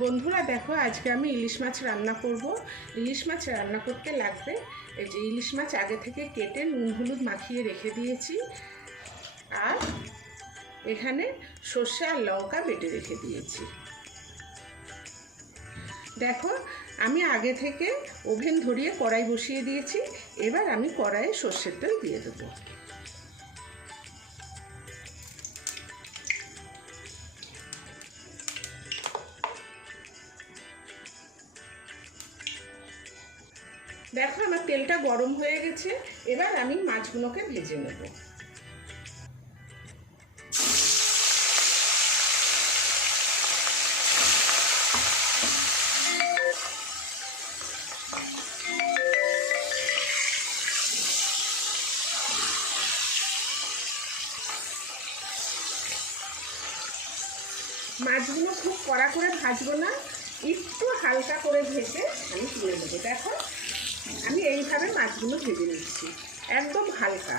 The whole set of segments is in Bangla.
বন্ধুরা, দেখো, আজকে আমি ইলিশ মাছ রান্না করব। ইলিশ মাছ রান্না করতে লাগবে। এই যে ইলিশ মাছ আগে থেকে কেটে নুন হলুদ মাখিয়ে রেখে দিয়েছি। আর এখানে সর্ষে আর লঙ্কা বেটে রেখে দিয়েছি। দেখো, আমি আগে থেকে ওভেন ধরিয়ে কড়াই বসিয়ে দিয়েছি, এবার আমি কড়াইয়ে সর্ষের তেল দিয়ে দেবো। দেখো, আমার তেলটা গরম হয়ে গেছে, এবার আমি মাছগুলোকে ভেজে নেব। মাছগুলো খুব কড়া করে ভাজবো না, একটু হালকা করে ভেজে আমি তুলে নেব। দেখো, আমি এইভাবে মাছগুলো ভেজে নিচ্ছি, একদম হালকা।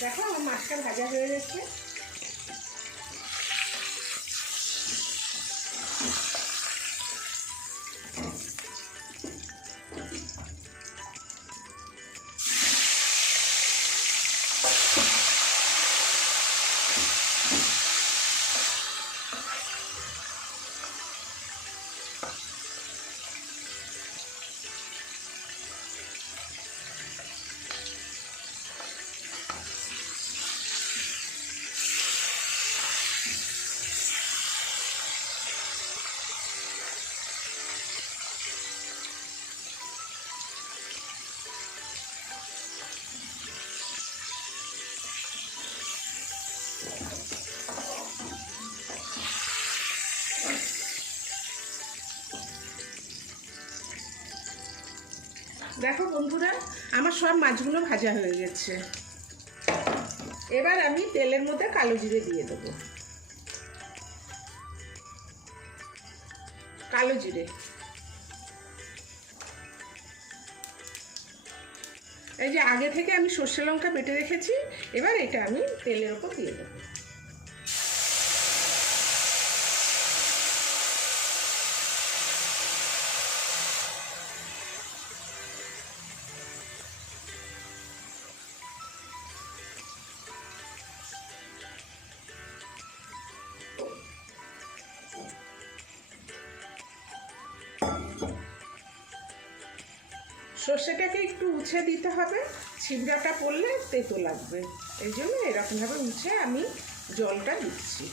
দেখো আমার মাছটা ভাজা হয়ে গেছে। দেখো বন্ধুরা, আমার সব মাছগুলো ভাজা হয়ে গেছে। এবার আমি তেলের মধ্যে কালো জিরে দিয়ে দেবো। কালো জিরে। এই যে আগে থেকে আমি সর্ষে লঙ্কা বেটে রেখেছি, এবার এটা আমি তেলের ওপর দিয়ে দেবো। সর্ষেটাকে একটু উছে দিতে হবে। ছিবড়াটা পড়লে তেতো লাগবে। এই জন্য এরকমভাবে উছে আমি জলটা দিচ্ছি।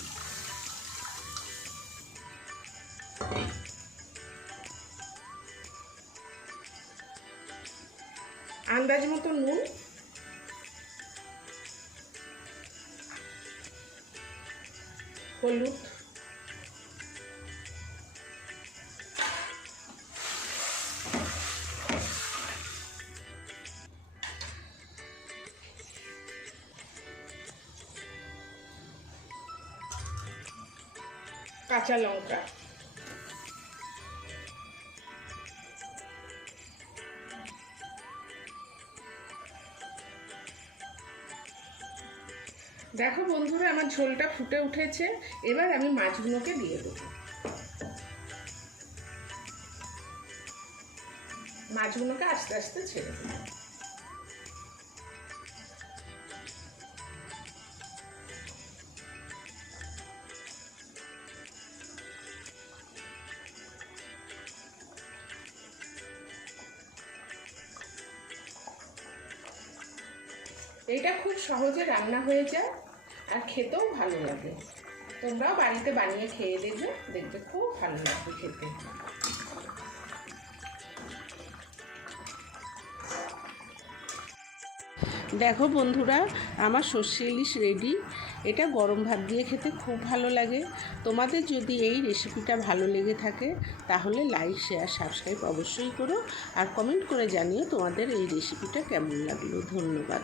আন্দাজ মতো নুন। হলুদ। কাঁচা লঙ্কা। দেখো বন্ধুরা, আমার ঝোলটা ফুটে উঠেছে। এবার আমি মাছগুলোকে দিয়ে দেবো। মাছগুলোকে আস্তে আস্তে ছেড়ে দেবো। এটা খুব সহজে রান্না হয়ে যায় আর খেতেও ভালো লাগে। তোমরাও বাড়িতে বানিয়ে খেয়ে দেখবে দেখবে খুব ভালো লাগবে খেতে। দেখো বন্ধুরা, আমার সর্ষে ইলিশ রেডি এটা গরম ভাত দিয়ে খেতে খুব ভালো লাগে। তোমাদের যদি এই রেসিপিটা ভালো লেগে থাকে, তাহলে লাইক শেয়ার সাবস্ক্রাইব অবশ্যই করো। আর কমেন্ট করে জানিও তোমাদের এই রেসিপিটা কেমন লাগল। ধন্যবাদ।